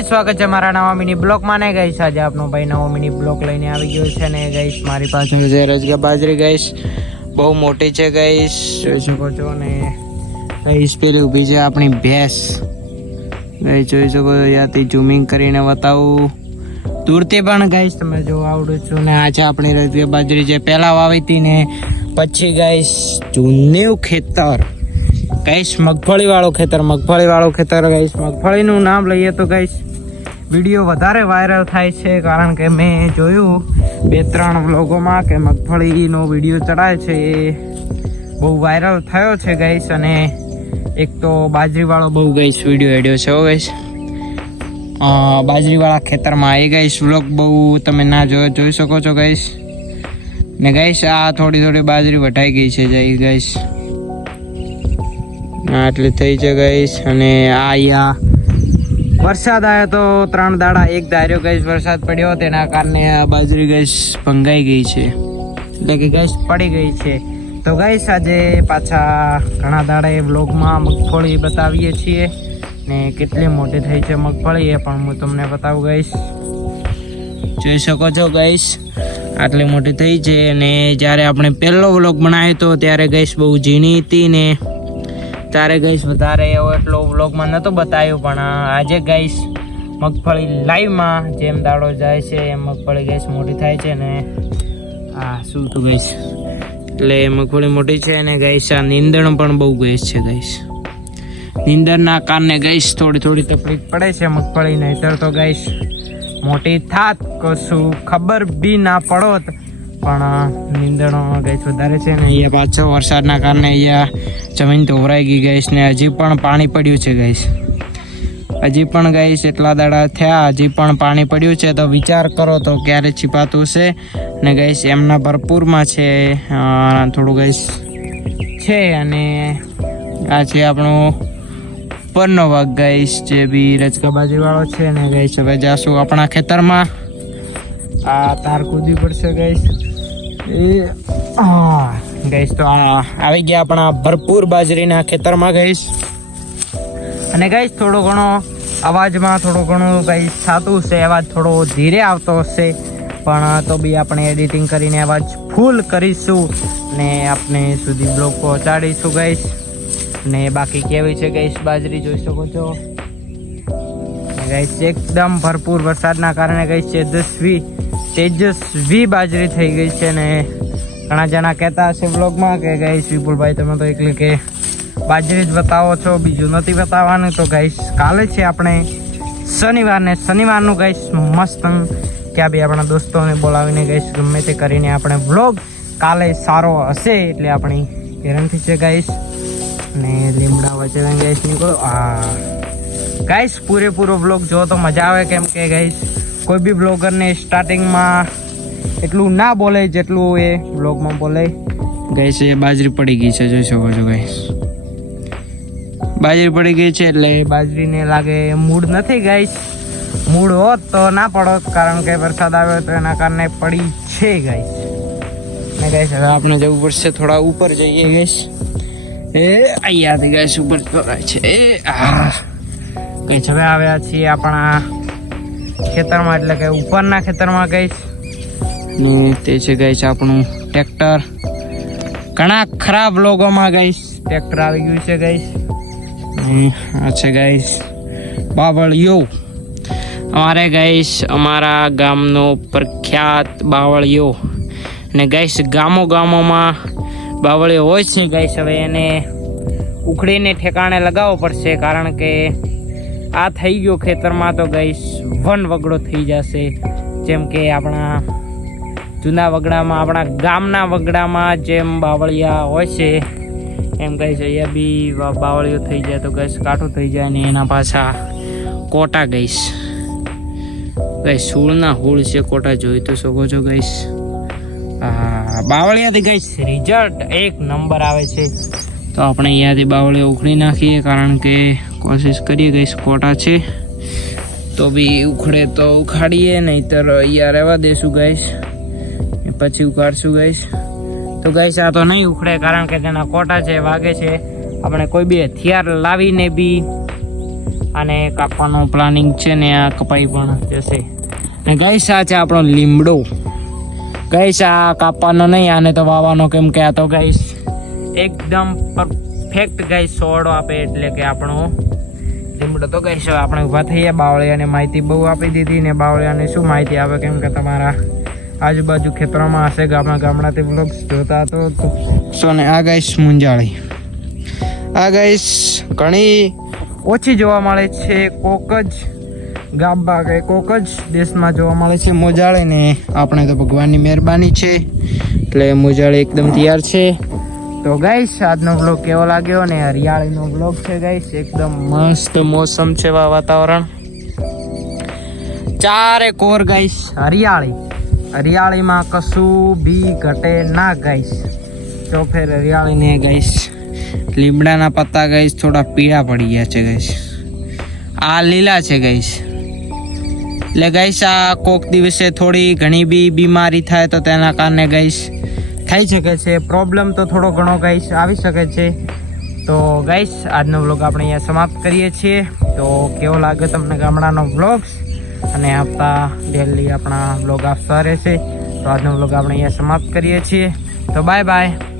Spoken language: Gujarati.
સ્વાગત છે મારા નવા મિની બ્લોક માં ને ગાઈસ આજે આપનો ભાઈ નવો મિની બ્લોક લઈને આવી ગયો છે ને ગાઈસ મારી પાસે છે રજગા બાજરી ગાઈસ બહુ મોટી છે ગાઈસ જોઈ શકો છો ને ગાઈસ પેલી ઊભી છે આપણી ભેંસ ગાઈસ જોઈ શકો છો યાથી ઝૂમિંગ કરીને બતાવું દૂરથી પણ ગાઈસ તમે જો આવડું છું ને આ છે આપણી રજગા બાજરી જે પહેલા વાવી હતી ને પછી ગાઈસ જૂનું ખેતર ગાઈસ મગફળી વાળું ખેતર ગાઈસ મગફળીનું નામ લઈએ તો ગાઈસ વિડીયો વધારે વાયરલ થાય છે કારણ કે મેં જોયું 2-3 વ્લોગોમાં કે મગફળીનો વિડીયો ચડાય છે એ બહુ વાયરલ થયો છે ગાઈસ અને એક તો બાજરીવાળો બહુ ગાઈસ વિડીયો એડ્યો છે હો ગાઈસ બાજરીવાળા ખેતરમાં એ ગાઈસ વ્લોગ બહુ તમે ના જોઈ શકો છો ગાઈસ ને ગાઈસ આ થોડી બાજરી વટાઈ ગઈ છે જઈ ગાઈસ આટલી થઈ છે ગાઈસ અને આ અહીંયા વરસાદ આવ્યો તો 3 દાડા એક ધાર્યો ગાઈસ વરસાદ પડ્યો તેના કારણે આ બાજરી ગાઈસ ભંગાઈ ગઈ છે એટલે કે ગાઈસ પડી ગઈ છે તો ગાઈસ આજે પાછા ઘણા દાડા એ વ્લોગમાં મગફળી બતાવીએ છીએ ને કેટલી મોટી થઈ છે મગફળી એ પણ હું તમને બતાવું ગાઈસ જોઈ શકો છો ગાઈસ આટલી મોટી થઈ છે અને જ્યારે આપણે પહેલો વ્લોગ બનાવ્યો હતો ત્યારે ગાઈસ બહુ ઝીણી હતી ને ત્યારે ગાઈસ વધારે એવો એટલો વ્લોગમાં નહોતો બતાવ્યું પણ આજે ગાઈસ મગફળી લાઈવમાં જેમ દાડો જાય છે એમ મગફળી ગાઈસ મોટી થાય છે ને આ શું તો ગાઈસ એટલે મગફળી મોટી છે અને ગાઈસ આ નીંદણ પણ બહુ ગાઈસ છે ગાઈસ નીંદણના કારણે ગાઈસ થોડી તકલીફ પડે છે મગફળી નહીતર તો ગાઈસ મોટી થાત કશું ખબર બી ના પડોત પણ નીંદણો ગાઈસ વધારે છે ને અહીંયા પાછો વરસાદના કારણે અહીંયા જમીન ધોવરાઈ ગઈ ગાઈસ ને હજી પણ પાણી પડ્યું છે ગાઈસ હજી પણ ગાઈસ એટલા દાડા થયા હજી પણ પાણી પડ્યું છે તો વિચાર કરો તો ક્યારે છીપાતું છે ને ગાઈસ એમના ભરપૂરમાં છે થોડું ગાઈસ છે અને આ છે આપણો ઉપરનો ભાગ ગાઈસ જે બી રજકા બાજરીવાળો છે ને ગાઈસ હવે જાશું આપણા ખેતરમાં આ તાર કૂદવી પડશે ગાઈસ ગાઈસ તો આવી ગયા આપણા ભરપૂર બાજરીના ખેતરમાં ગાઈસ અને ગાઈસ થોડો ઘણો અવાજમાં થોડું ઘણું ગાઈસ થતું છે અવાજ થોડો ધીરે આવતો હશે પણ તો બી આપણે એડિટિંગ કરીને અવાજ ફૂલ કરીશું ને આપણે સુધી બ્લોગ પહોંચાડીશું ગાઈસ ને બાકી કેવી છે ગાઈસ બાજરી જોઈ શકો છો ગાઈસ એકદમ ભરપૂર વરસાદના કારણે ગાઈસ તેજસ્વી બાજરી થઈ ગઈ છે ને ઘણા જણા કહેતા હશે બ્લોગમાં કે ગાઈસ વિપુલભાઈ તમે તો એકલી કે બાજરી જ બતાવો છો બીજું નથી બતાવવાનું તો ગાઈસ કાલે છે આપણે શનિવારનું ગાઈસ મસ્ત ક્યાં બી આપણા દોસ્તોને બોલાવીને ગાઈસ ગમે તે કરીને આપણે વ્લોગ કાલે સારો હશે એટલે આપણી ગેરંટી છે ગાઈસ ને લીમડા વચ્ચે ગાઈસ નીકળો ગાઈસ પૂરેપૂરો વ્લોગ જો તો મજા આવે કેમ કે ગાઈસ કોઈ બી બ્લોગરને સ્ટાર્ટિંગમાં એટલું ના બોલે જેટલું એ બ્લોગમાં બોલે ગાઈસ એ બાજરી પડી ગઈ છે જોઈ શકો છો ગાઈસ બાજરી પડી ગઈ છે એટલે બાજરીને લાગે મૂડ નથી ગાઈસ મૂડ હોત તો ના પડોત કારણ કે વરસાદ આવ્યો તો એના કારણે પડી છે ગાઈસ ને ગાઈસ હવે આપણે જવું પડશે થોડા ઉપર જઈએ ગાઈસ એ અહીંયાથી ગાઈસ ઉપર ચડાય છે ગાઈસ હવે આવ્યા છીએ આપણા ખેતરમાં એટલે કે ઉપરના ખેતરમાં ગાઈસ ને તે છે ગાઈસ આપણું ટ્રેક્ટર ઘણા ખરાબ લોગોમાં ગાઈસ ટ્રેક્ટર આવી ગયું છે ગાઈસ આ છે ગાઈસ બાવળિયો અમારે ગાઈસ અમારા ગામનો પ્રખ્યાત બાવળિયો ને ગાઈસ ગામોમાં બાવળિયો હોય છે ગાઈસ હવે એને ઉખડીને ઠેકાણે લગાવવો પડશે કારણ કે આ થઈ ગયો ખેતરમાં તો ગાઈસ વન વગડો થઈ જશે જેમ કે આપણા જૂના વગડામાં આપણા ગામના વગડામાં જેમ બાવળિયા હોય છે એમ ગાઈસ અહીંયા બી બાવળિયો થઈ જાય તો ગાઈસ કાઠું થઈ જાય ને એના પાછા કોટા ગાઈસ સૂળના હૂળ છે કોટા જોઈ તો શકો છો ગાઈસ બાવળિયાથી ગાઈસ રિઝલ્ટ 1 નંબર આવે છે તો આપણે અહીંયાથી બાવળિયા ઉખડી નાખીએ કારણ કે કોશિશ કરીએ ગાઈસ કોટા છે તો બી ઉખડે તો ઉખાડીએ નહીતર અહીંયા રહેવા દેશું ગાઈસ પછી ઉખાડશું ગાઈસ તો ગાઈસ આ તો નહીં ઉખડે કારણ કે તેના કોટા છે વાગે છે આપણે કોઈ બી હથિયાર લાવીને બી આને કાપવાનું પ્લાનિંગ છે ને આ કપાઈ પણ જશે. ને ગાઈસ આ છે આપણો લીમડો. ગાઈસ આ કાપવાનો નહીં, આને તો વાવવાનો, કેમ કે આ તો ગાઈસ એકદમ પરફેક્ટ ગાઈસ સોડો આપે, એટલે કે આપણો લીમડો. તો ગાઈસ આપણે ઊભા થઈએ. બાવળિયાને માહિતી બહુ આપી દીધી ને બાવળિયાને શું માહિતી આપે, કેમ કે તમારા આજુબાજુ ખેતરોમાં હશે, ગામડાથી બ્લોગ્સ જોતા તો સો. ને આ ગાઈસ મુંજાળી, આ ગાઈસ ઘણી ઓછી જોવા મળે છે, કોક જ ગામમાં કે કોક જ દેશમાં જોવા મળે છે મોજાળી. ને આપણે તો ભગવાનની મહેરબાની છે એટલે મોજાળી એકદમ તૈયાર છે. તો ગાઈસ આજનો બ્લોગ કેવો લાગ્યો? ને હરિયાળીનો બ્લોગ છે ગાઈસ, એકદમ મસ્ત મોસમ છે, વાતાવરણ ચારે કોર ગાઈસ હરિયાળી. હરિયાળીમાં કશું બી ઘટે ના ગાઈસ. તો ફેર હરિયાળીને ગાઈસ લીમડાના પત્તા ગાઈસ થોડા પીળા પડી ગયા છે ગાઈસ, આ લીલા છે ગાઈસ. એટલે ગાઈસ આ કોક દિવસે થોડી ઘણી બી બીમારી થાય તો તેના કારણે ગાઈસ થઈ શકે છે પ્રોબ્લેમ, તો થોડો ઘણો ગાઈસ આવી શકે છે. તો ગાઈસ આજનો વ્લોગ આપણે અહીંયા સમાપ્ત કરીએ છીએ. તો કેવો લાગે તમને ગામડાનો વ્લોગ્સ, અને આપતા ડેલી આપણા વ્લોગ આપતા રહેશે. તો આજનો વ્લોગ આપણે અહીંયા સમાપ્ત કરીએ છીએ. તો બાય બાય.